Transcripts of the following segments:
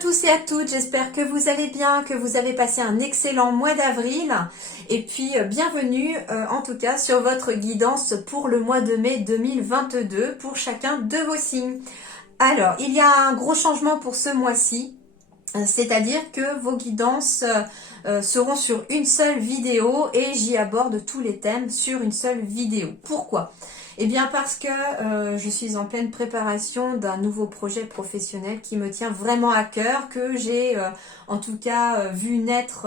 tous et à toutes, j'espère que vous allez bien, que vous avez passé un excellent mois d'avril et puis bienvenue en tout cas sur votre guidance pour le mois de mai 2022 pour chacun de vos signes. Alors, il y a un gros changement pour ce mois-ci, c'est-à-dire que vos guidances seront sur une seule vidéo et j'y aborde tous les thèmes sur une seule vidéo. Pourquoi ? Eh bien parce que je suis en pleine préparation d'un nouveau projet professionnel qui me tient vraiment à cœur, que j'ai en tout cas vu naître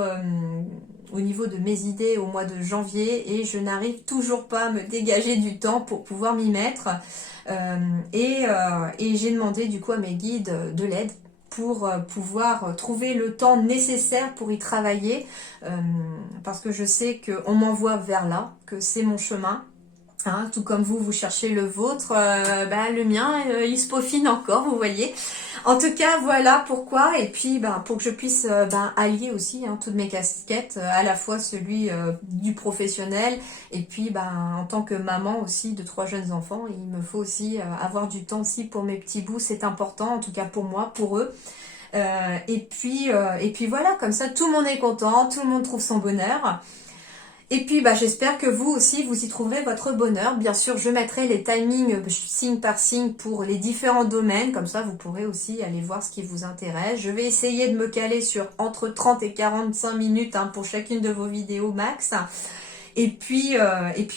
au niveau de mes idées au mois de janvier et je n'arrive toujours pas à me dégager du temps pour pouvoir m'y mettre. Et j'ai demandé du coup à mes guides de l'aide pour pouvoir trouver le temps nécessaire pour y travailler parce que je sais qu'on m'envoie vers là, que c'est mon chemin. Hein, tout comme vous cherchez le vôtre, le mien, il se peaufine encore, vous voyez. En tout cas, voilà pourquoi. Et puis, pour que je puisse allier aussi toutes mes casquettes, à la fois celui du professionnel et puis en tant que maman aussi de 3 jeunes enfants, il me faut aussi avoir du temps aussi pour mes petits bouts. C'est important, en tout cas pour moi, pour eux. Et puis voilà, comme ça, tout le monde est content, tout le monde trouve son bonheur. Et puis j'espère que vous aussi vous y trouverez votre bonheur. Bien sûr, je mettrai les timings signe par signe pour les différents domaines, comme ça vous pourrez aussi aller voir ce qui vous intéresse. Je vais essayer de me caler sur entre 30 et 45 minutes pour chacune de vos vidéos max. Et puis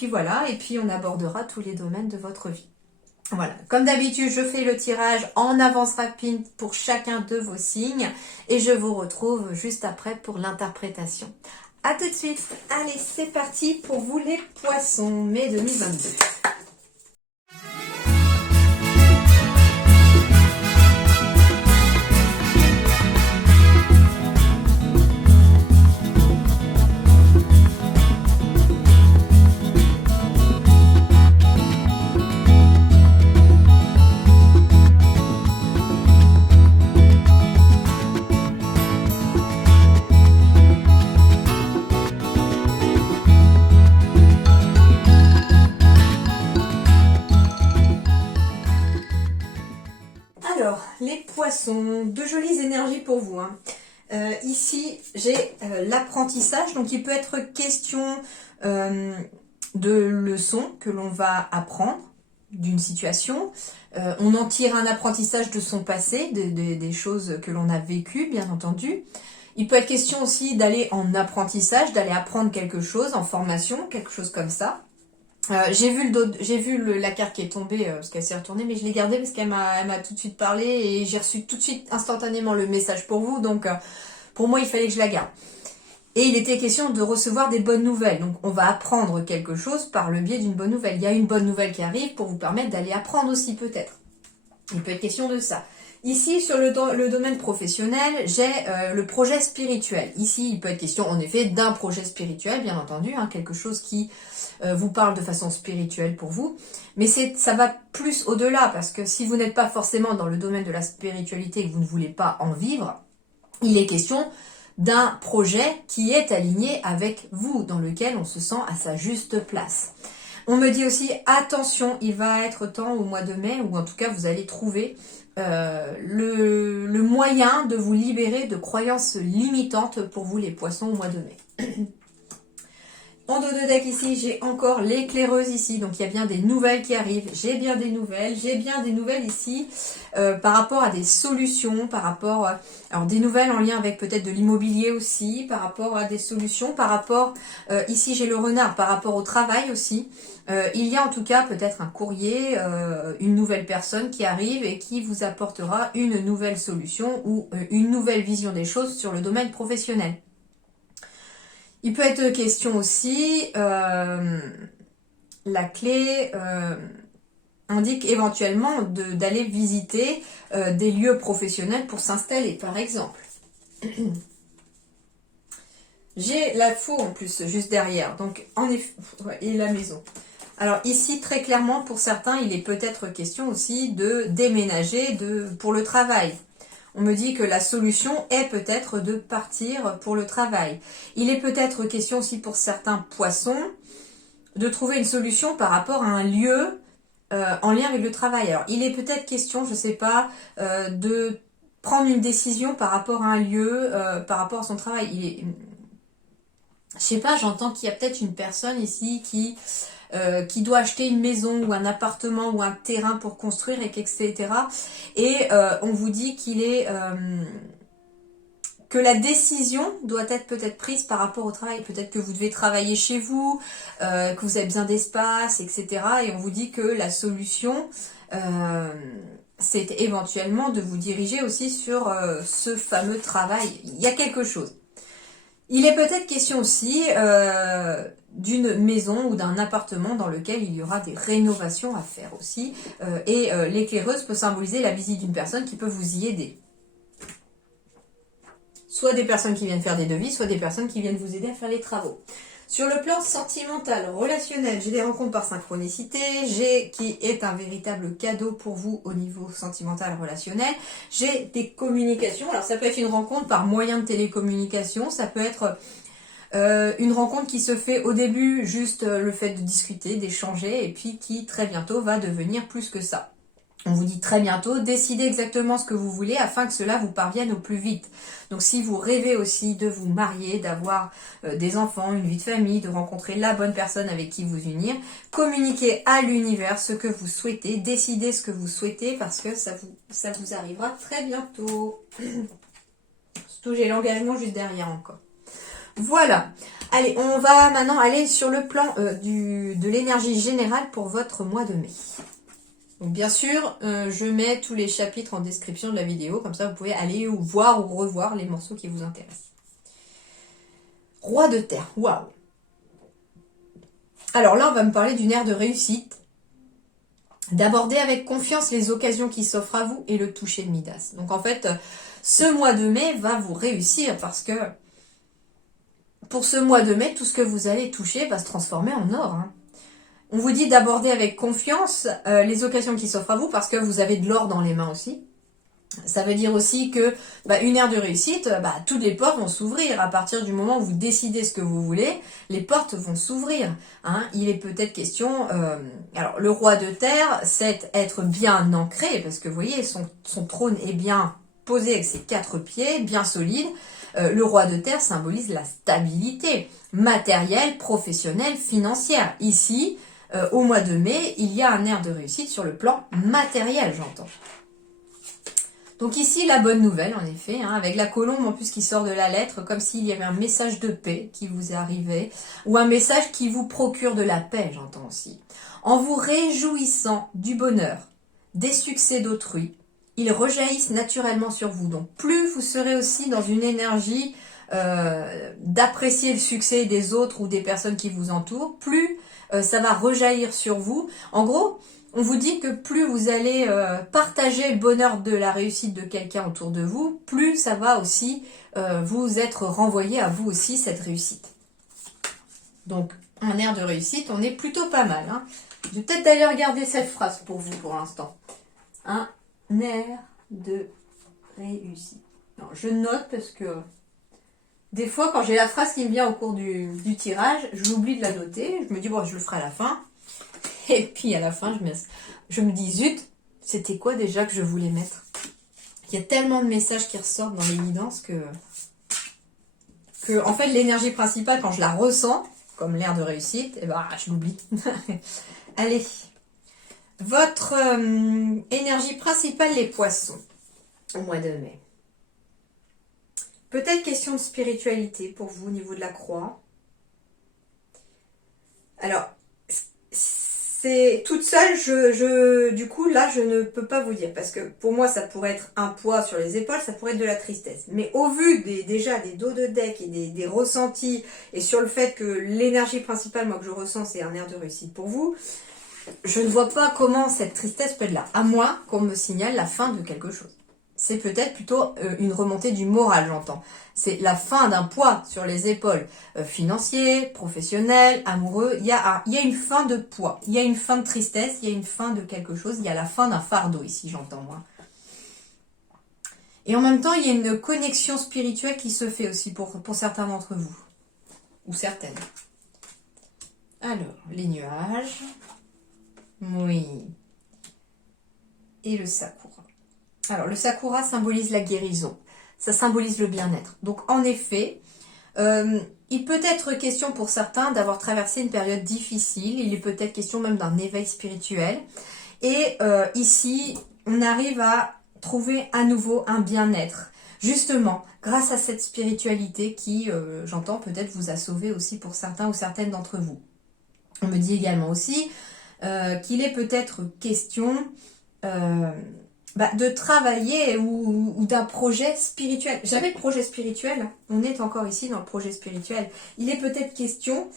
voilà, et puis on abordera tous les domaines de votre vie. Voilà, comme d'habitude, je fais le tirage en avance rapide pour chacun de vos signes et je vous retrouve juste après pour l'interprétation. A tout de suite. Allez, c'est parti pour vous les poissons, mai 2022. Alors, les poissons, de jolies énergies pour vous. Ici, j'ai l'apprentissage, donc il peut être question de leçons que l'on va apprendre d'une situation. On en tire un apprentissage de son passé, des choses que l'on a vécues, bien entendu. Il peut être question aussi d'aller en apprentissage, d'aller apprendre quelque chose, en formation, quelque chose comme ça. J'ai vu la carte qui est tombée parce qu'elle s'est retournée, mais je l'ai gardée parce qu'elle m'a tout de suite parlé et j'ai reçu tout de suite instantanément le message pour vous, donc pour moi il fallait que je la garde. Et il était question de recevoir des bonnes nouvelles, donc on va apprendre quelque chose par le biais d'une bonne nouvelle. Il y a une bonne nouvelle qui arrive pour vous permettre d'aller apprendre aussi peut-être. Il peut être question de ça. Ici, sur le domaine professionnel, j'ai le projet spirituel. Ici, il peut être question, en effet, d'un projet spirituel, bien entendu, quelque chose qui vous parle de façon spirituelle pour vous. Mais ça va plus au-delà, parce que si vous n'êtes pas forcément dans le domaine de la spiritualité et que vous ne voulez pas en vivre, il est question d'un projet qui est aligné avec vous, dans lequel on se sent à sa juste place. On me dit aussi, attention, il va être temps au mois de mai, ou en tout cas vous allez trouver le moyen de vous libérer de croyances limitantes pour vous les poissons au mois de mai. En dos de deck ici, j'ai encore l'éclaireuse ici, donc il y a bien des nouvelles qui arrivent, j'ai bien des nouvelles ici par rapport à des solutions, par rapport alors des nouvelles en lien avec peut-être de l'immobilier aussi, par rapport à des solutions, par rapport, ici j'ai le renard, par rapport au travail aussi. Il y a en tout cas peut-être un courrier, une nouvelle personne qui arrive et qui vous apportera une nouvelle solution ou une nouvelle vision des choses sur le domaine professionnel. Il peut être question aussi, la clé indique éventuellement d'aller visiter des lieux professionnels pour s'installer, par exemple. J'ai la faux en plus, juste derrière, donc en effet, et la maison. Alors ici, très clairement, pour certains, il est peut-être question aussi de déménager pour le travail. On me dit que la solution est peut-être de partir pour le travail. Il est peut-être question aussi pour certains poissons de trouver une solution par rapport à un lieu en lien avec le travail. Alors, il est peut-être question, je ne sais pas, de prendre une décision par rapport à un lieu, par rapport à son travail. Je sais pas, j'entends qu'il y a peut-être une personne ici qui doit acheter une maison ou un appartement ou un terrain pour construire, etc. Et on vous dit que la décision doit être peut-être prise par rapport au travail. Peut-être que vous devez travailler chez vous, que vous avez besoin d'espace, etc. Et on vous dit que la solution, c'est éventuellement de vous diriger aussi sur ce fameux travail. Il y a quelque chose. Il est peut-être question aussi d'une maison ou d'un appartement dans lequel il y aura des rénovations à faire aussi. Et l'éclaireuse peut symboliser la visite d'une personne qui peut vous y aider. Soit des personnes qui viennent faire des devis, soit des personnes qui viennent vous aider à faire les travaux. Sur le plan sentimental, relationnel, j'ai des rencontres par synchronicité, j'ai qui est un véritable cadeau pour vous au niveau sentimental relationnel. J'ai des communications, alors ça peut être une rencontre par moyen de télécommunication, ça peut être une rencontre qui se fait au début juste le fait de discuter, d'échanger, et puis qui très bientôt va devenir plus que ça. On vous dit très bientôt, décidez exactement ce que vous voulez afin que cela vous parvienne au plus vite. Donc si vous rêvez aussi de vous marier, d'avoir des enfants, une vie de famille, de rencontrer la bonne personne avec qui vous unir, communiquez à l'univers ce que vous souhaitez, décidez ce que vous souhaitez parce que ça vous arrivera très bientôt. Surtout j'ai l'engagement juste derrière encore. Voilà. Allez, on va maintenant aller sur le plan de l'énergie générale pour votre mois de mai. Donc bien sûr, je mets tous les chapitres en description de la vidéo, comme ça vous pouvez aller ou voir ou revoir les morceaux qui vous intéressent. Roi de terre, waouh! Alors là, on va me parler d'une ère de réussite, d'aborder avec confiance les occasions qui s'offrent à vous et le toucher de Midas. Donc en fait, ce mois de mai va vous réussir parce que pour ce mois de mai, tout ce que vous allez toucher va se transformer en or, hein. On vous dit d'aborder avec confiance les occasions qui s'offrent à vous parce que vous avez de l'or dans les mains aussi. Ça veut dire aussi que une ère de réussite, toutes les portes vont s'ouvrir. À partir du moment où vous décidez ce que vous voulez, les portes vont s'ouvrir. Hein. Il est peut-être question... alors, le roi de terre, c'est être bien ancré parce que vous voyez, son trône est bien posé avec ses 4 pieds, bien solide. Le roi de terre symbolise la stabilité matérielle, professionnelle, financière. Ici... au mois de mai, il y a un air de réussite sur le plan matériel, j'entends. Donc ici, la bonne nouvelle, en effet, hein, avec la colombe en plus qui sort de la lettre, comme s'il y avait un message de paix qui vous est arrivé, ou un message qui vous procure de la paix, j'entends aussi. En vous réjouissant du bonheur, des succès d'autrui, ils rejaillissent naturellement sur vous. Donc plus vous serez aussi dans une énergie d'apprécier le succès des autres ou des personnes qui vous entourent, plus ça va rejaillir sur vous. En gros, on vous dit que plus vous allez partager le bonheur de la réussite de quelqu'un autour de vous, plus ça va aussi vous être renvoyé à vous aussi cette réussite. Donc, un air de réussite, on est plutôt pas mal. Hein. Je vais peut-être d'ailleurs garder cette phrase pour vous pour l'instant. Un air de réussite. Non, je note parce que des fois, quand j'ai la phrase qui me vient au cours du tirage, j'oublie de la noter. Je me dis, bon, je le ferai à la fin. Et puis, à la fin, je me dis, zut, c'était quoi déjà que je voulais mettre? Il y a tellement de messages qui ressortent dans les guidances que en fait, l'énergie principale, quand je la ressens, comme l'air de réussite, je l'oublie. Allez. Votre énergie principale, les poissons, au mois de mai. Peut-être question de spiritualité pour vous au niveau de la croix. Alors, c'est toute seule, du coup, là, je ne peux pas vous dire. Parce que pour moi, ça pourrait être un poids sur les épaules, ça pourrait être de la tristesse. Mais au vu déjà des dos de deck et des ressentis, et sur le fait que l'énergie principale, moi, que je ressens, c'est un air de réussite pour vous, je ne vois pas comment cette tristesse peut être là. À moins qu'on me signale la fin de quelque chose. C'est peut-être plutôt une remontée du moral, j'entends. C'est la fin d'un poids sur les épaules, financier, professionnel, amoureux. Il y a une fin de poids, il y a une fin de tristesse, il y a une fin de quelque chose, il y a la fin d'un fardeau ici, j'entends moi. Et en même temps, il y a une connexion spirituelle qui se fait aussi pour certains d'entre vous, ou certaines. Alors, les nuages, oui, et le sakura. Alors, le sakura symbolise la guérison. Ça symbolise le bien-être. Donc, en effet, il peut être question pour certains d'avoir traversé une période difficile. Il est peut-être question même d'un éveil spirituel. Et ici, on arrive à trouver à nouveau un bien-être. Justement, grâce à cette spiritualité qui, j'entends, peut-être vous a sauvé aussi pour certains ou certaines d'entre vous. On me dit également aussi qu'il est peut-être question de travailler ou d'un projet spirituel. J'avais le projet spirituel, on est encore ici dans le projet spirituel. Il est peut-être question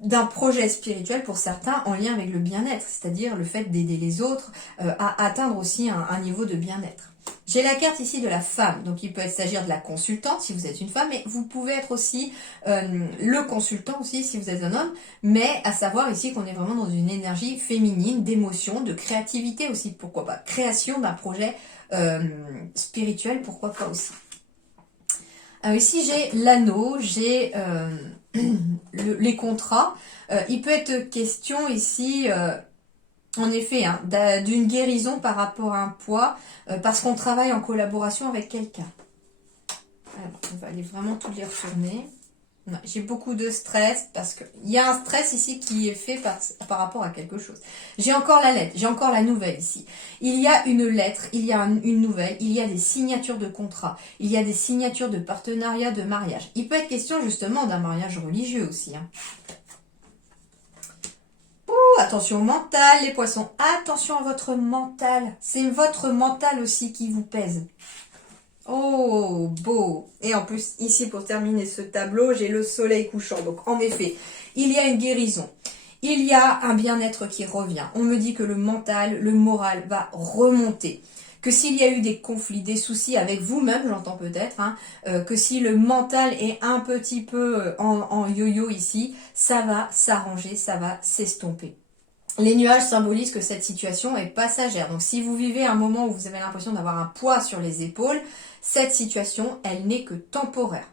d'un projet spirituel pour certains en lien avec le bien-être, c'est-à-dire le fait d'aider les autres à atteindre aussi un niveau de bien-être. J'ai la carte ici de la femme, donc il peut s'agir de la consultante si vous êtes une femme, mais vous pouvez être aussi le consultant aussi si vous êtes un homme, mais à savoir ici qu'on est vraiment dans une énergie féminine, d'émotion, de créativité aussi, pourquoi pas, création d'un projet spirituel, pourquoi pas aussi. Ici j'ai l'anneau, j'ai les contrats, il peut être question ici... en effet, hein, d'une guérison par rapport à un poids, parce qu'on travaille en collaboration avec quelqu'un. Alors, on va aller vraiment tout les retourner. J'ai beaucoup de stress, parce qu'il y a un stress ici qui est fait par rapport à quelque chose. J'ai encore la lettre, j'ai encore la nouvelle ici. Il y a une lettre, il y a une nouvelle, il y a des signatures de contrat, il y a des signatures de partenariat, de mariage. Il peut être question justement d'un mariage religieux aussi, hein. Attention au mental, les poissons. Attention à votre mental. C'est votre mental aussi qui vous pèse. Oh, beau. Et en plus, ici, pour terminer ce tableau, j'ai le soleil couchant. Donc, en effet, il y a une guérison. Il y a un bien-être qui revient. On me dit que le mental, le moral va remonter. Que s'il y a eu des conflits, des soucis avec vous-même, j'entends peut-être, hein, que si le mental est un petit peu en yo-yo ici, ça va s'arranger, ça va s'estomper. Les nuages symbolisent que cette situation est passagère. Donc si vous vivez un moment où vous avez l'impression d'avoir un poids sur les épaules, cette situation, elle n'est que temporaire.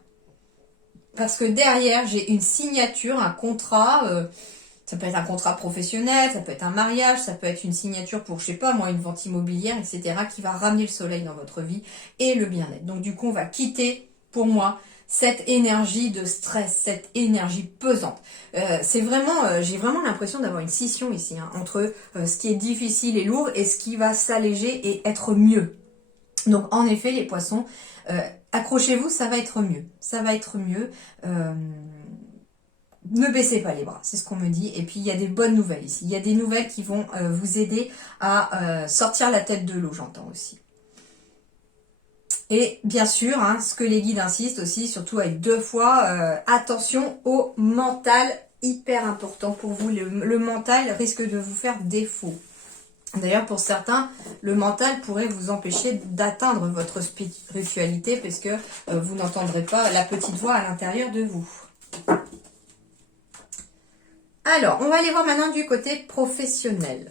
Parce que derrière, j'ai une signature, un contrat, ça peut être un contrat professionnel, ça peut être un mariage, ça peut être une signature pour, je sais pas moi, une vente immobilière, etc., qui va ramener le soleil dans votre vie et le bien-être. Donc du coup, on va quitter, pour moi, cette énergie de stress, cette énergie pesante. C'est vraiment, j'ai vraiment l'impression d'avoir une scission ici, hein, entre ce qui est difficile et lourd et ce qui va s'alléger et être mieux. Donc en effet, les poissons, accrochez-vous, ça va être mieux. Ça va être mieux. Ne baissez pas les bras, c'est ce qu'on me dit. Et puis il y a des bonnes nouvelles ici. Il y a des nouvelles qui vont vous aider à sortir la tête de l'eau, j'entends aussi. Et bien sûr, hein, ce que les guides insistent aussi, surtout avec 2 fois, attention au mental, hyper important pour vous. Le mental risque de vous faire défaut. D'ailleurs, pour certains, le mental pourrait vous empêcher d'atteindre votre spiritualité parce que vous n'entendrez pas la petite voix à l'intérieur de vous. Alors, on va aller voir maintenant du côté professionnel.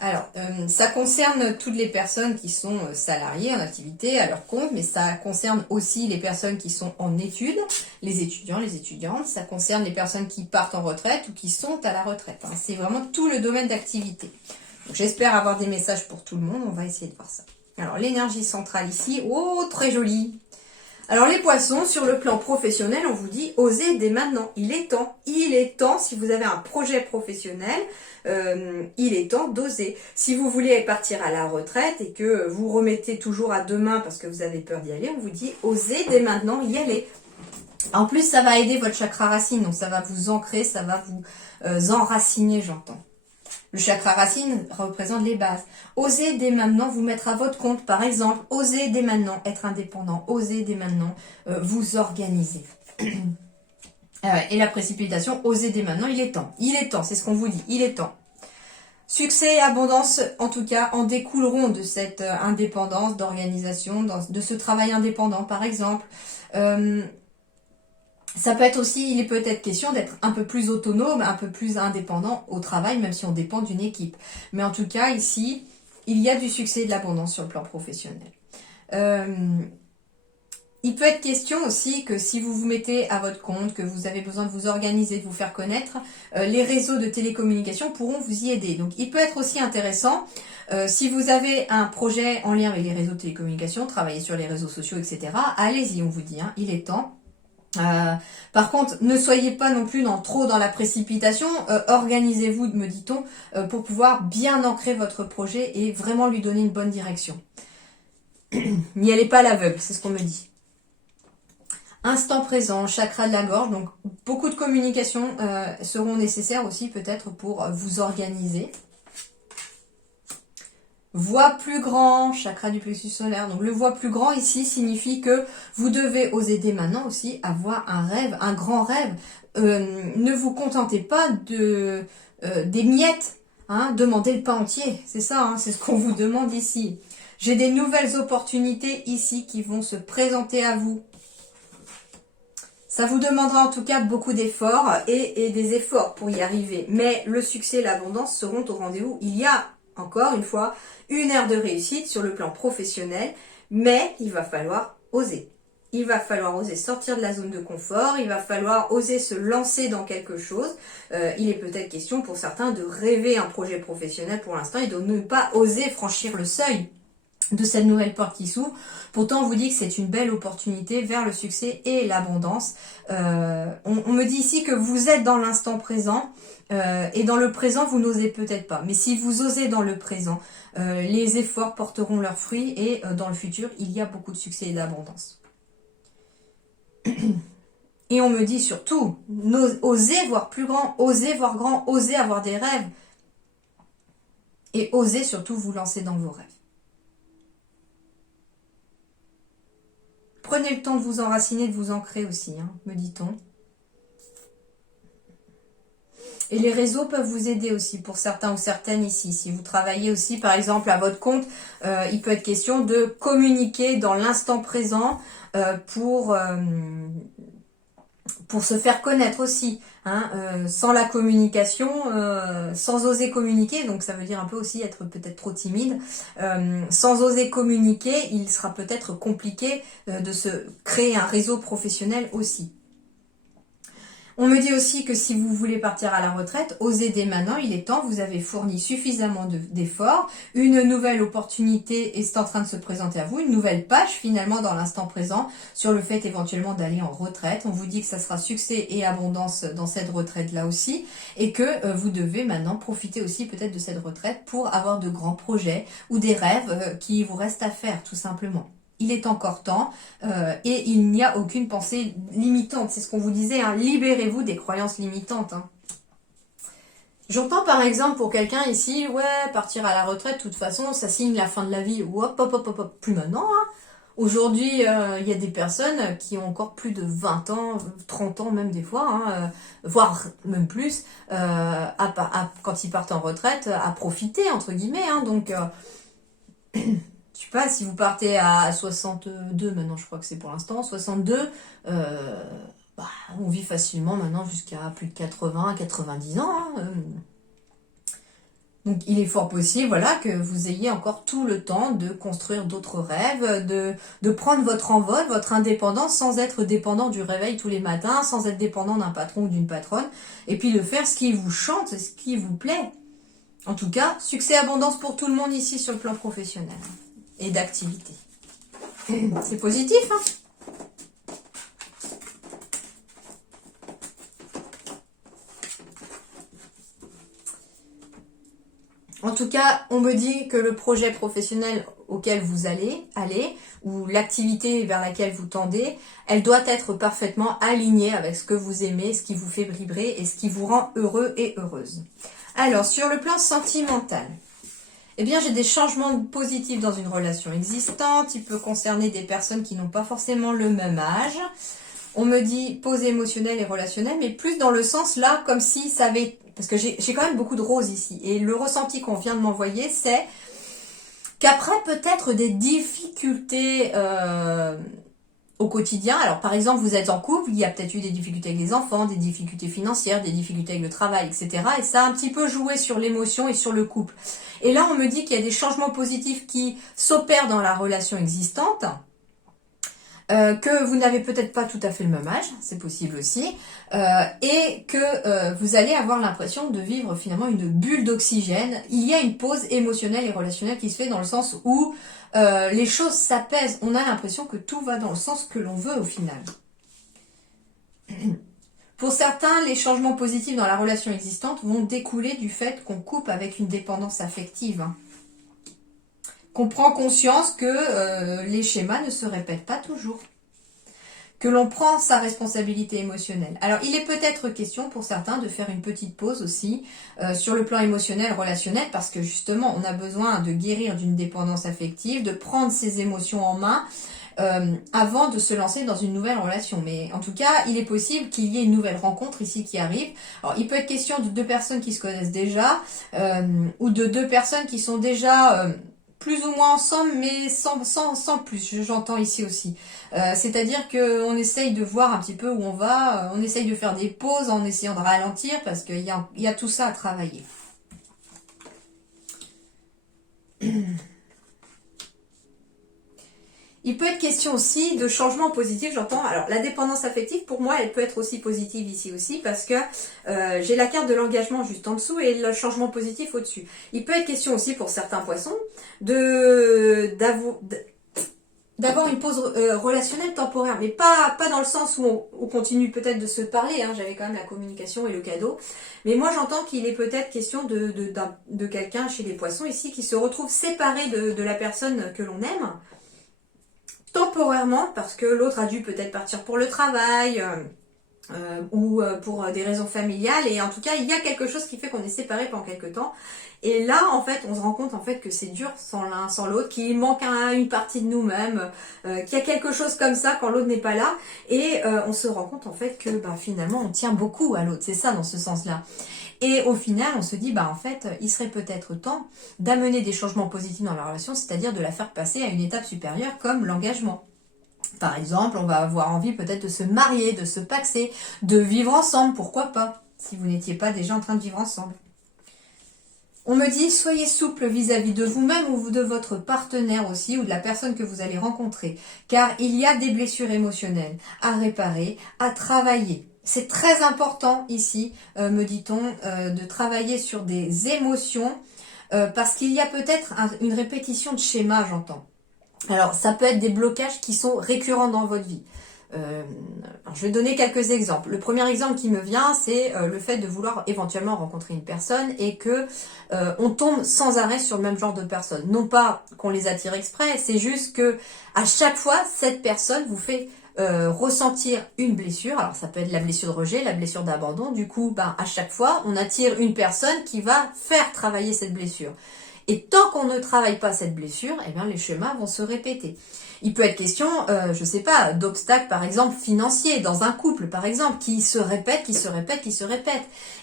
Alors, ça concerne toutes les personnes qui sont salariées en activité à leur compte, mais ça concerne aussi les personnes qui sont en études, les étudiants, les étudiantes, ça concerne les personnes qui partent en retraite ou qui sont à la retraite, hein. C'est vraiment tout le domaine d'activité. J'espère avoir des messages pour tout le monde, on va essayer de voir ça. Alors, l'énergie centrale ici, oh, très jolie. Alors les poissons, sur le plan professionnel, on vous dit osez dès maintenant. Il est temps, si vous avez un projet professionnel, il est temps d'oser. Si vous voulez partir à la retraite et que vous remettez toujours à demain parce que vous avez peur d'y aller, on vous dit osez dès maintenant y aller. En plus, ça va aider votre chakra racine, donc ça va vous ancrer, ça va vous enraciner, j'entends. Le chakra racine représente les bases. Osez dès maintenant vous mettre à votre compte, par exemple. Osez dès maintenant être indépendant. Osez dès maintenant vous organiser. Et la précipitation, osez dès maintenant, il est temps. Il est temps, c'est ce qu'on vous dit, il est temps. Succès et abondance, en tout cas, en découleront de cette indépendance, d'organisation, de ce travail indépendant, par exemple. Ça peut être aussi, il est peut-être question d'être un peu plus autonome, un peu plus indépendant au travail, même si on dépend d'une équipe. Mais en tout cas, ici, il y a du succès et de l'abondance sur le plan professionnel. Il peut être question aussi que si vous vous mettez à votre compte, que vous avez besoin de vous organiser, de vous faire connaître, les réseaux de télécommunication pourront vous y aider. Donc il peut être aussi intéressant, si vous avez un projet en lien avec les réseaux de télécommunication, travailler sur les réseaux sociaux, etc. Allez-y, on vous dit, hein, il est temps. Par contre, ne soyez pas non plus trop dans la précipitation, organisez-vous, me dit-on, pour pouvoir bien ancrer votre projet et vraiment lui donner une bonne direction. N'y allez pas à l'aveugle, c'est ce qu'on me dit. Instant présent, chakra de la gorge, donc beaucoup de communications seront nécessaires aussi peut-être pour vous organiser. Voix plus grand, chakra du plexus solaire. Donc le voix plus grand ici signifie que vous devez oser dès maintenant aussi avoir un rêve, un grand rêve. Ne vous contentez pas des miettes, hein, demandez le pain entier. C'est ça, hein, c'est ce qu'on vous demande ici. J'ai des nouvelles opportunités ici qui vont se présenter à vous. Ça vous demandera en tout cas beaucoup d'efforts et des efforts pour y arriver. Mais le succès et l'abondance seront au rendez-vous. Il y a, encore une fois, une ère de réussite sur le plan professionnel, mais il va falloir oser. Il va falloir oser sortir de la zone de confort, il va falloir oser se lancer dans quelque chose. Il est peut-être question pour certains de rêver un projet professionnel pour l'instant et de ne pas oser franchir le seuil de cette nouvelle porte qui s'ouvre. Pourtant, on vous dit que c'est une belle opportunité vers le succès et l'abondance. On me dit ici que vous êtes dans l'instant présent et dans le présent, vous n'osez peut-être pas. Mais si vous osez dans le présent, les efforts porteront leurs fruits et dans le futur, il y a beaucoup de succès et d'abondance. Et on me dit surtout, osez voir plus grand, osez voir grand, osez avoir des rêves et osez surtout vous lancer dans vos rêves. Prenez le temps de vous enraciner, de vous ancrer aussi, hein, me dit-on. Et les réseaux peuvent vous aider aussi pour certains ou certaines ici. Si vous travaillez aussi, par exemple, à votre compte, il peut être question de communiquer dans l'instant présent pour se faire connaître aussi. Hein, sans la communication, sans oser communiquer, donc ça veut dire un peu aussi être peut-être trop timide, sans oser communiquer, il sera peut-être compliqué de se créer un réseau professionnel aussi. On me dit aussi que si vous voulez partir à la retraite, osez dès maintenant, il est temps, vous avez fourni suffisamment d'efforts, une nouvelle opportunité est en train de se présenter à vous, une nouvelle page finalement dans l'instant présent sur le fait éventuellement d'aller en retraite. On vous dit que ça sera succès et abondance dans cette retraite-là aussi et que vous devez maintenant profiter aussi peut-être de cette retraite pour avoir de grands projets ou des rêves qui vous restent à faire tout simplement. Il est encore temps et il n'y a aucune pensée limitante. C'est ce qu'on vous disait, hein, libérez-vous des croyances limitantes. Hein. J'entends par exemple pour quelqu'un ici, ouais, partir à la retraite, de toute façon, ça signe la fin de la vie. Hop, hop, hop, hop, hop. Plus maintenant. Hein. Aujourd'hui, il y a des personnes qui ont encore plus de 20 ans, 30 ans même des fois, hein, voire même plus, quand ils partent en retraite, à profiter, entre guillemets. Hein, donc... je sais pas, si vous partez à 62, maintenant je crois que c'est pour l'instant, 62, on vit facilement maintenant jusqu'à plus de 80, 90 ans. Hein. Donc il est fort possible voilà, que vous ayez encore tout le temps de construire d'autres rêves, de prendre votre envol, votre indépendance sans être dépendant du réveil tous les matins, sans être dépendant d'un patron ou d'une patronne, et puis de faire ce qui vous chante, ce qui vous plaît. En tout cas, succès et abondance pour tout le monde ici sur le plan professionnel. Et d'activité. C'est positif, hein? En tout cas, on me dit que le projet professionnel auquel vous allez, ou l'activité vers laquelle vous tendez, elle doit être parfaitement alignée avec ce que vous aimez, ce qui vous fait vibrer et ce qui vous rend heureux et heureuse. Alors, sur le plan sentimental, eh bien, j'ai des changements positifs dans une relation existante. Il peut concerner des personnes qui n'ont pas forcément le même âge. On me dit pause émotionnelle et relationnelle, mais plus dans le sens là, comme si ça avait... Parce que j'ai quand même beaucoup de roses ici. Et le ressenti qu'on vient de m'envoyer, c'est qu'après peut-être des difficultés au quotidien. Alors, par exemple, vous êtes en couple, il y a peut-être eu des difficultés avec les enfants, des difficultés financières, des difficultés avec le travail, etc. Et ça a un petit peu joué sur l'émotion et sur le couple. Et là, on me dit qu'il y a des changements positifs qui s'opèrent dans la relation existante. que vous n'avez peut-être pas tout à fait le même âge, c'est possible aussi, et que vous allez avoir l'impression de vivre finalement une bulle d'oxygène. Il y a une pause émotionnelle et relationnelle qui se fait dans le sens où les choses s'apaisent. On a l'impression que tout va dans le sens que l'on veut au final. Pour certains, les changements positifs dans la relation existante vont découler du fait qu'on coupe avec une dépendance affective. Qu'on prend conscience que les schémas ne se répètent pas toujours. Que l'on prend sa responsabilité émotionnelle. Alors, il est peut-être question pour certains de faire une petite pause aussi sur le plan émotionnel, relationnel, parce que justement, on a besoin de guérir d'une dépendance affective, de prendre ses émotions en main avant de se lancer dans une nouvelle relation. Mais en tout cas, il est possible qu'il y ait une nouvelle rencontre ici qui arrive. Alors, il peut être question de deux personnes qui se connaissent déjà ou de deux personnes qui sont déjà... plus ou moins ensemble, mais sans plus, j'entends ici aussi. C'est-à-dire qu'on essaye de voir un petit peu où on va, on essaye de faire des pauses en essayant de ralentir, parce qu'il y a tout ça à travailler. Il peut être question aussi de changement positif, j'entends. Alors, la dépendance affective, pour moi, elle peut être aussi positive ici aussi, parce que j'ai la carte de l'engagement juste en dessous et le changement positif au-dessus. Il peut être question aussi pour certains poissons d'avoir une pause relationnelle temporaire, mais pas dans le sens où on continue peut-être de se parler, hein, j'avais quand même la communication et le cadeau, mais moi j'entends qu'il est peut-être question de quelqu'un chez les poissons ici qui se retrouve séparé de la personne que l'on aime, temporairement, parce que l'autre a dû peut-être partir pour le travail ou pour des raisons familiales, et en tout cas il y a quelque chose qui fait qu'on est séparés pendant quelque temps, et là en fait on se rend compte en fait que c'est dur sans l'un sans l'autre, qu'il manque une partie de nous-mêmes, qu'il y a quelque chose comme ça quand l'autre n'est pas là, et on se rend compte en fait que finalement on tient beaucoup à l'autre, c'est ça dans ce sens-là. Et au final, on se dit, en fait, il serait peut-être temps d'amener des changements positifs dans la relation, c'est-à-dire de la faire passer à une étape supérieure comme l'engagement. Par exemple, on va avoir envie peut-être de se marier, de se paxer, de vivre ensemble, pourquoi pas, si vous n'étiez pas déjà en train de vivre ensemble. On me dit, soyez souple vis-à-vis de vous-même ou de votre partenaire aussi, ou de la personne que vous allez rencontrer, car il y a des blessures émotionnelles à réparer, à travailler. C'est très important ici, me dit-on, de travailler sur des émotions, parce qu'il y a peut-être une répétition de schémas, j'entends. Alors, ça peut être des blocages qui sont récurrents dans votre vie. Je vais donner quelques exemples. Le premier exemple qui me vient, c'est le fait de vouloir éventuellement rencontrer une personne et que on tombe sans arrêt sur le même genre de personne. Non pas qu'on les attire exprès, c'est juste que à chaque fois, cette personne vous fait ressentir une blessure. Alors ça peut être la blessure de rejet, la blessure d'abandon. Du coup, à chaque fois, on attire une personne qui va faire travailler cette blessure. Et tant qu'on ne travaille pas cette blessure, les schémas vont se répéter. Il peut être question, je sais pas, d'obstacles par exemple financiers dans un couple par exemple, qui se répètent.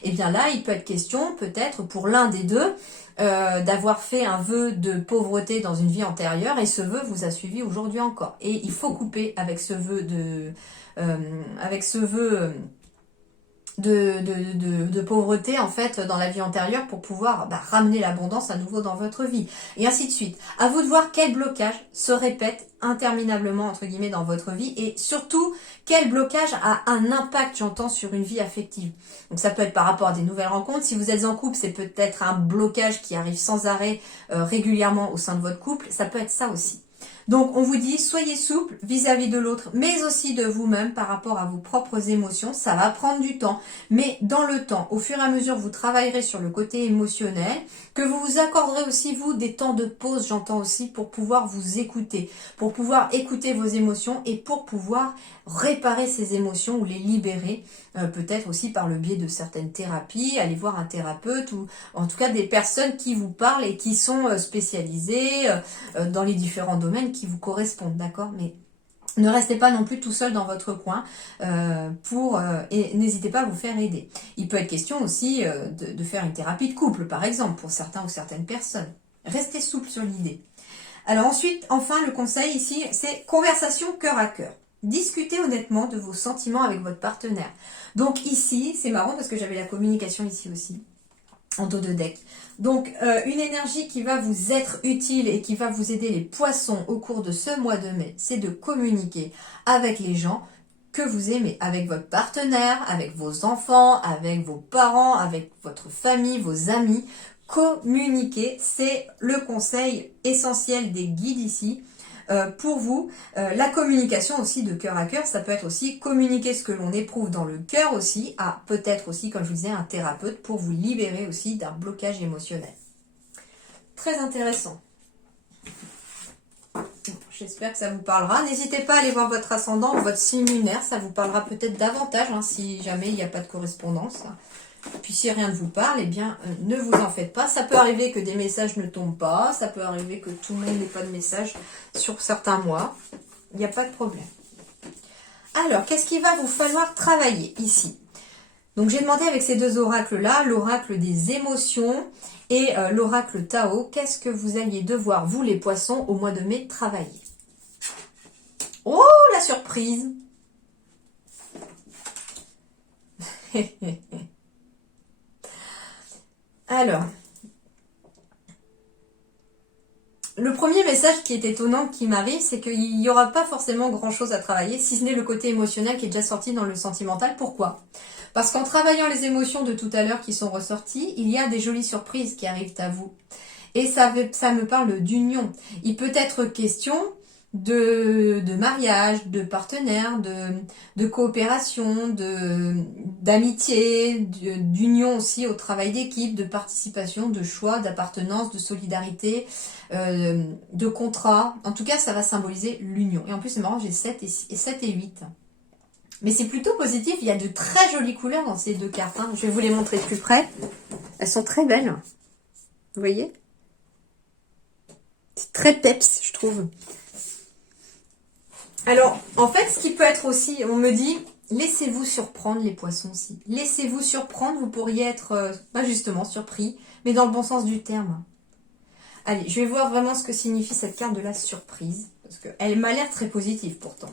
Et bien là, il peut être question peut-être pour l'un des deux d'avoir fait un vœu de pauvreté dans une vie antérieure et ce vœu vous a suivi aujourd'hui encore. Et il faut couper avec ce vœu de pauvreté en fait dans la vie antérieure pour pouvoir ramener l'abondance à nouveau dans votre vie et ainsi de suite. À vous de voir quel blocage se répète interminablement entre guillemets dans votre vie et surtout quel blocage a un impact, j'entends, sur une vie affective. Donc ça peut être par rapport à des nouvelles rencontres. Si vous êtes en couple, c'est peut-être un blocage qui arrive sans arrêt régulièrement au sein de votre couple. Ça peut être ça aussi. Donc on vous dit, soyez souple vis-à-vis de l'autre, mais aussi de vous-même par rapport à vos propres émotions. Ça va prendre du temps, mais dans le temps, au fur et à mesure, vous travaillerez sur le côté émotionnel, que vous vous accorderez aussi, vous, des temps de pause, j'entends aussi, pour pouvoir vous écouter, pour pouvoir écouter vos émotions et pour pouvoir réparer ces émotions ou les libérer, peut-être aussi par le biais de certaines thérapies, aller voir un thérapeute ou en tout cas des personnes qui vous parlent et qui sont spécialisées dans les différents domaines qui vous correspondent, d'accord ? Mais ne restez pas non plus tout seul dans votre coin et n'hésitez pas à vous faire aider. Il peut être question aussi de faire une thérapie de couple, par exemple, pour certains ou certaines personnes. Restez souple sur l'idée. Alors ensuite, enfin, le conseil ici, c'est conversation cœur à cœur. Discutez honnêtement de vos sentiments avec votre partenaire. Donc ici, c'est marrant parce que j'avais la communication ici aussi. en dos de deck. Donc, une énergie qui va vous être utile et qui va vous aider les poissons au cours de ce mois de mai, c'est de communiquer avec les gens que vous aimez, avec votre partenaire, avec vos enfants, avec vos parents, avec votre famille, vos amis. Communiquer, c'est le conseil essentiel des guides ici. Pour vous, la communication aussi de cœur à cœur, ça peut être aussi communiquer ce que l'on éprouve dans le cœur aussi, à peut-être aussi, comme je vous disais, un thérapeute pour vous libérer aussi d'un blocage émotionnel. Très intéressant. J'espère que ça vous parlera. N'hésitez pas à aller voir votre ascendant ou votre signe lunaire, ça vous parlera peut-être davantage hein, si jamais il n'y a pas de correspondance. Puis si rien ne vous parle, eh bien, ne vous en faites pas. Ça peut arriver que des messages ne tombent pas. Ça peut arriver que tout le monde n'ait pas de message sur certains mois. Il n'y a pas de problème. Alors, qu'est-ce qu'il va vous falloir travailler ici? Donc, j'ai demandé avec ces deux oracles-là, l'oracle des émotions et l'oracle Tao, qu'est-ce que vous alliez devoir, vous les poissons, au mois de mai, travailler? Oh, la surprise! Alors, le premier message qui est étonnant qui m'arrive, c'est qu'il n'y aura pas forcément grand-chose à travailler, si ce n'est le côté émotionnel qui est déjà sorti dans le sentimental. Pourquoi? Parce qu'en travaillant les émotions de tout à l'heure qui sont ressorties, il y a des jolies surprises qui arrivent à vous. Et ça me parle d'union. Il peut être question de mariage, de partenaire, de coopération, d'amitié, d'union aussi au travail d'équipe, de participation, de choix, d'appartenance, de solidarité, de contrat. En tout cas, ça va symboliser l'union. Et en plus, c'est marrant, j'ai 7 et 8. Mais c'est plutôt positif. Il y a de très jolies couleurs dans ces deux cartes. Hein. Je vais vous les montrer de plus près. Elles sont très belles. Vous voyez? C'est très peps, je trouve. Alors, en fait, ce qui peut être aussi, on me dit, laissez-vous surprendre les poissons aussi. Laissez-vous surprendre, vous pourriez être, justement, surpris, mais dans le bon sens du terme. Allez, je vais voir vraiment ce que signifie cette carte de la surprise, parce qu'elle m'a l'air très positive pourtant.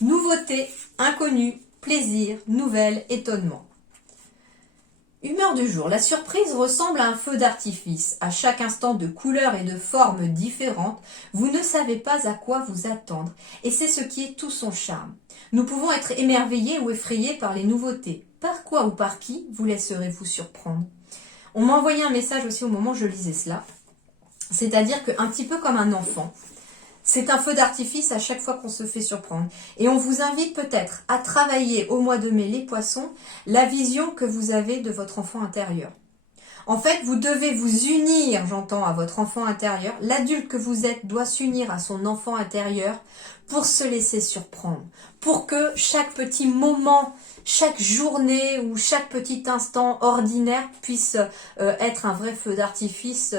Nouveauté, inconnu, plaisir, nouvelle, étonnement. Humeur du jour. La surprise ressemble à un feu d'artifice. À chaque instant de couleurs et de formes différentes, vous ne savez pas à quoi vous attendre. Et c'est ce qui est tout son charme. Nous pouvons être émerveillés ou effrayés par les nouveautés. Par quoi ou par qui vous laisserez-vous surprendre? On m'a envoyé un message aussi au moment où je lisais cela. C'est-à-dire qu'un petit peu comme un enfant, c'est un feu d'artifice à chaque fois qu'on se fait surprendre. Et on vous invite peut-être à travailler au mois de mai, les poissons, la vision que vous avez de votre enfant intérieur. En fait, vous devez vous unir, j'entends, à votre enfant intérieur. L'adulte que vous êtes doit s'unir à son enfant intérieur pour se laisser surprendre. Pour que chaque petit moment, chaque journée ou chaque petit instant ordinaire puisse être un vrai feu d'artifice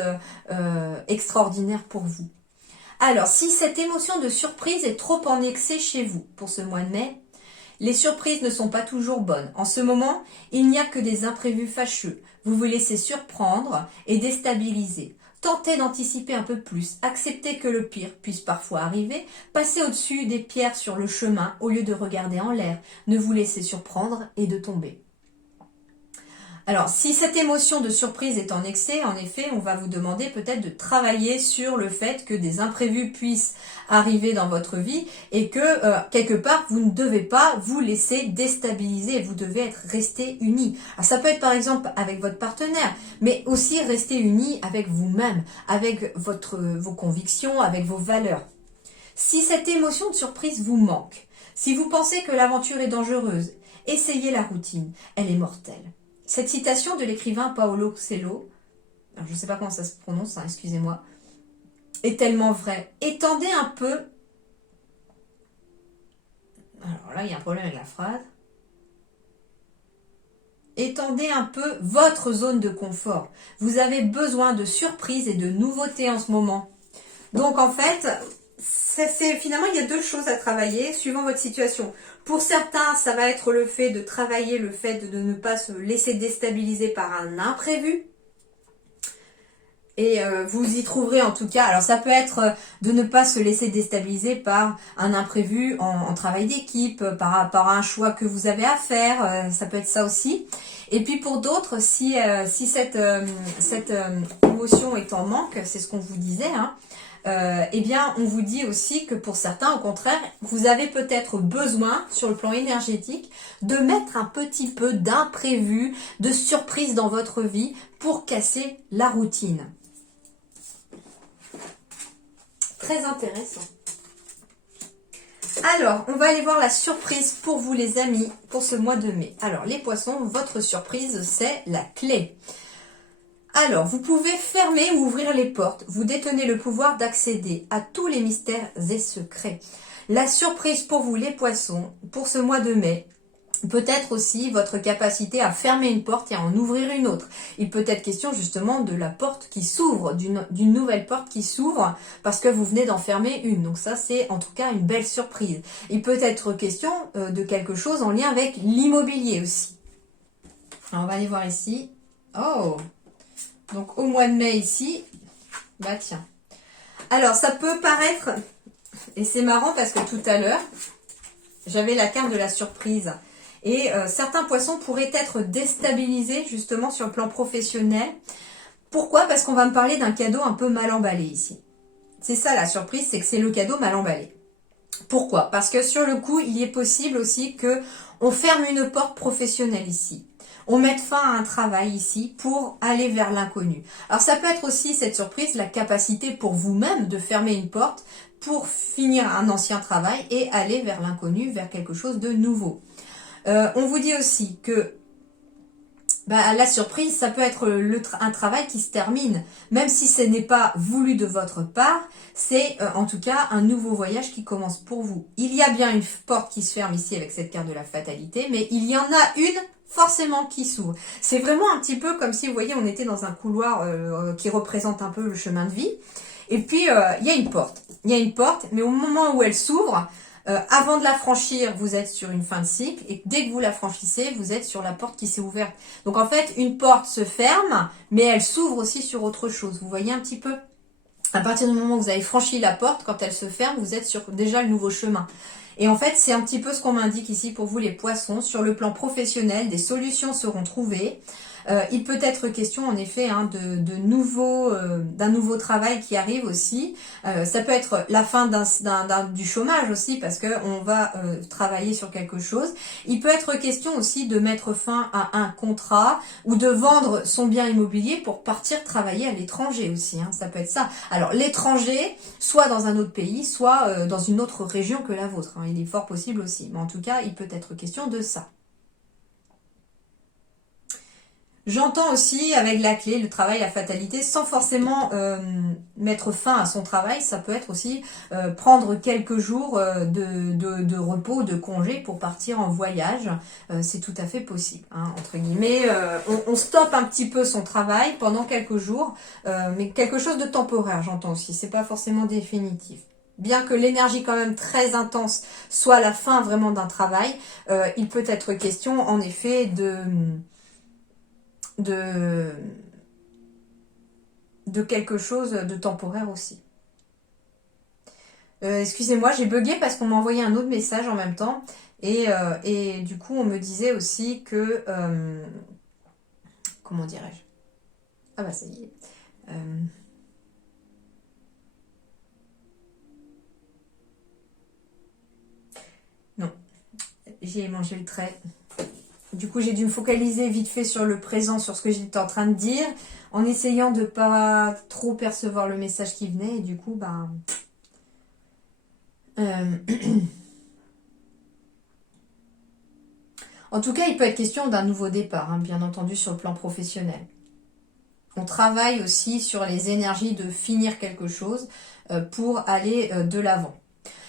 extraordinaire pour vous. Alors, si cette émotion de surprise est trop en excès chez vous pour ce mois de mai, les surprises ne sont pas toujours bonnes. En ce moment, il n'y a que des imprévus fâcheux. Vous vous laissez surprendre et déstabiliser. Tentez d'anticiper un peu plus. Acceptez que le pire puisse parfois arriver. Passez au-dessus des pierres sur le chemin au lieu de regarder en l'air. Ne vous laissez surprendre et de tomber. Alors, si cette émotion de surprise est en excès, en effet, on va vous demander peut-être de travailler sur le fait que des imprévus puissent arriver dans votre vie et que, quelque part, vous ne devez pas vous laisser déstabiliser. Vous devez rester unis. Alors, ça peut être, par exemple, avec votre partenaire, mais aussi rester unis avec vous-même, avec vos convictions, avec vos valeurs. Si cette émotion de surprise vous manque, si vous pensez que l'aventure est dangereuse, essayez la routine. Elle est mortelle. Cette citation de l'écrivain Paolo Coelho, je ne sais pas comment ça se prononce, hein, excusez-moi, est tellement vraie. Étendez un peu... Alors là, il y a un problème avec la phrase. Étendez un peu votre zone de confort. Vous avez besoin de surprises et de nouveautés en ce moment. Donc en fait, finalement, il y a deux choses à travailler suivant votre situation. Pour certains, ça va être le fait de travailler, le fait de ne pas se laisser déstabiliser par un imprévu. Et vous y trouverez en tout cas, alors ça peut être de ne pas se laisser déstabiliser par un imprévu en travail d'équipe, par rapport à un choix que vous avez à faire, ça peut être ça aussi. Et puis pour d'autres, si cette émotion est en manque, c'est ce qu'on vous disait, hein, eh bien on vous dit aussi que pour certains, au contraire, vous avez peut-être besoin, sur le plan énergétique, de mettre un petit peu d'imprévu, de surprise dans votre vie pour casser la routine. Très intéressant. Alors, on va aller voir la surprise pour vous les amis, pour ce mois de mai. Alors, les poissons, votre surprise, c'est la clé. Alors, vous pouvez fermer ou ouvrir les portes. Vous détenez le pouvoir d'accéder à tous les mystères et secrets. La surprise pour vous les poissons, pour ce mois de mai, peut-être aussi votre capacité à fermer une porte et à en ouvrir une autre. Il peut être question justement de la porte qui s'ouvre, d'une nouvelle porte qui s'ouvre parce que vous venez d'en fermer une. Donc ça, c'est en tout cas une belle surprise. Il peut être question de quelque chose en lien avec l'immobilier aussi. Alors, on va aller voir ici. Oh! Donc au mois de mai ici, bah tiens. Alors ça peut paraître, et c'est marrant parce que tout à l'heure, j'avais la carte de la surprise. Et certains poissons pourraient être déstabilisés justement sur le plan professionnel. Pourquoi? Parce qu'on va me parler d'un cadeau un peu mal emballé ici. C'est ça la surprise, c'est que c'est le cadeau mal emballé. Pourquoi? Parce que sur le coup, il est possible aussi que on ferme une porte professionnelle ici. On mette fin à un travail ici pour aller vers l'inconnu. Alors ça peut être aussi cette surprise, la capacité pour vous-même de fermer une porte pour finir un ancien travail et aller vers l'inconnu, vers quelque chose de nouveau. On vous dit aussi que la surprise, ça peut être un travail qui se termine. Même si ce n'est pas voulu de votre part, c'est en tout cas un nouveau voyage qui commence pour vous. Il y a bien une porte qui se ferme ici avec cette carte de la fatalité, mais il y en a une forcément qui s'ouvre. C'est vraiment un petit peu comme si, vous voyez, on était dans un couloir qui représente un peu le chemin de vie. Et puis, il y a une porte. Il y a une porte, mais au moment où elle s'ouvre, avant de la franchir, vous êtes sur une fin de cycle et dès que vous la franchissez, vous êtes sur la porte qui s'est ouverte. Donc en fait, une porte se ferme, mais elle s'ouvre aussi sur autre chose. Vous voyez un petit peu? À partir du moment où vous avez franchi la porte, quand elle se ferme, vous êtes sur déjà le nouveau chemin. Et en fait, c'est un petit peu ce qu'on m'indique ici pour vous les poissons. Sur le plan professionnel, des solutions seront trouvées. Il peut être question en effet d'un nouveau travail qui arrive aussi. Ça peut être la fin du chômage aussi parce que on va travailler sur quelque chose. Il peut être question aussi de mettre fin à un contrat ou de vendre son bien immobilier pour partir travailler à l'étranger aussi. Hein. Ça peut être ça. Alors l'étranger, soit dans un autre pays, soit dans une autre région que la vôtre. Hein. Il est fort possible aussi. Mais en tout cas, il peut être question de ça. J'entends aussi avec la clé, le travail, la fatalité, sans forcément mettre fin à son travail. Ça peut être aussi prendre quelques jours de repos, de congé pour partir en voyage. C'est tout à fait possible, hein, entre guillemets. On stoppe un petit peu son travail pendant quelques jours, mais quelque chose de temporaire, j'entends aussi. C'est pas forcément définitif. Bien que l'énergie quand même très intense soit la fin vraiment d'un travail, il peut être question en effet de quelque chose de temporaire aussi. Excusez-moi, j'ai bugué parce qu'on m'a envoyé un autre message en même temps et du coup on me disait aussi que comment dirais-je? Ah bah ça y est. Non, j'ai mangé le trait. Du coup, j'ai dû me focaliser vite fait sur le présent, sur ce que j'étais en train de dire, en essayant de pas trop percevoir le message qui venait. Et du coup, en tout cas, il peut être question d'un nouveau départ, hein, bien entendu, sur le plan professionnel. On travaille aussi sur les énergies de finir quelque chose pour aller de l'avant.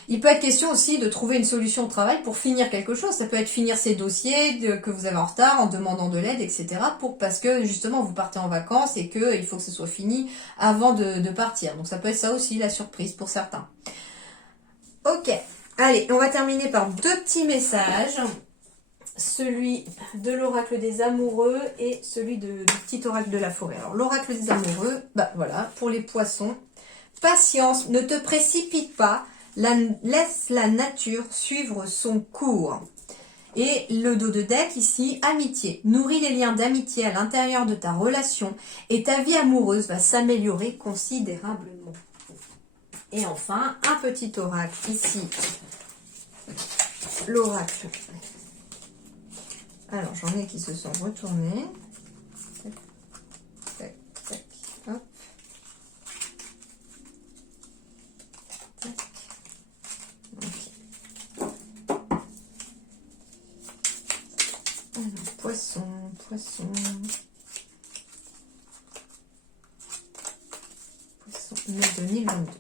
Il peut être question aussi de trouver une solution au travail pour finir quelque chose. Ça peut être finir ses dossiers que vous avez en retard en demandant de l'aide, etc. Parce que justement vous partez en vacances et qu'il faut que ce soit fini avant de partir. Donc ça peut être ça aussi la surprise pour certains. Ok, allez, on va terminer par deux petits messages. celui de l'oracle des amoureux et celui du petit oracle de la forêt. Alors l'oracle des amoureux, bah voilà, pour les poissons. Patience, ne te précipite pas, laisse la nature suivre son cours. Et le dos de deck ici, amitié. Nourris les liens d'amitié à l'intérieur de ta relation et ta vie amoureuse va s'améliorer considérablement. Et enfin, un petit oracle ici. L'oracle. Alors, j'en ai qui se sont retournés. Tac, tac, tac, hop. Tac. Ok. Alors, poisson, poisson. Poisson, mai 2022.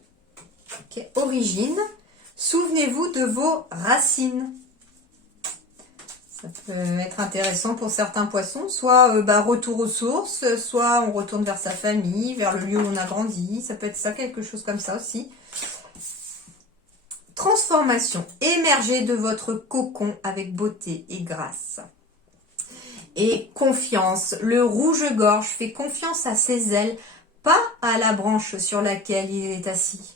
Ok, origine. Souvenez-vous de vos racines. Ça peut être intéressant pour certains poissons, soit retour aux sources, soit on retourne vers sa famille, vers le lieu où on a grandi, ça peut être ça, quelque chose comme ça aussi. Transformation, émergez de votre cocon avec beauté et grâce. Et confiance, le rouge-gorge fait confiance à ses ailes, pas à la branche sur laquelle il est assis.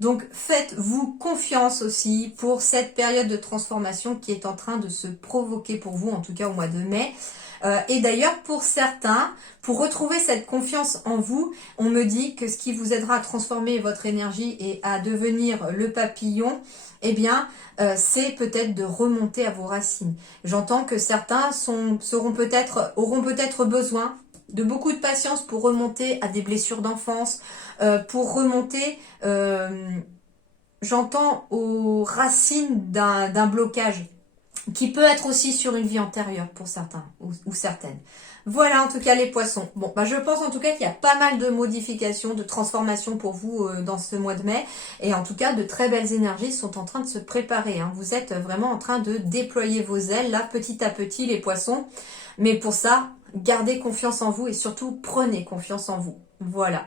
Donc faites-vous confiance aussi pour cette période de transformation qui est en train de se provoquer pour vous, en tout cas au mois de mai. Et d'ailleurs pour certains, pour retrouver cette confiance en vous, on me dit que ce qui vous aidera à transformer votre énergie et à devenir le papillon, eh bien c'est peut-être de remonter à vos racines. J'entends que certains auront peut-être besoin de beaucoup de patience pour remonter à des blessures d'enfance, pour remonter, j'entends, aux racines d'un blocage, qui peut être aussi sur une vie antérieure pour certains ou certaines. Voilà en tout cas les poissons. Bon, je pense en tout cas qu'il y a pas mal de modifications, de transformations pour vous dans ce mois de mai. Et en tout cas, de très belles énergies sont en train de se préparer. Hein. Vous êtes vraiment en train de déployer vos ailes, là, petit à petit, les poissons. Mais pour ça, gardez confiance en vous et surtout, prenez confiance en vous. Voilà.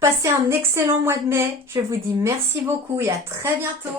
Passez un excellent mois de mai. Je vous dis merci beaucoup et à très bientôt.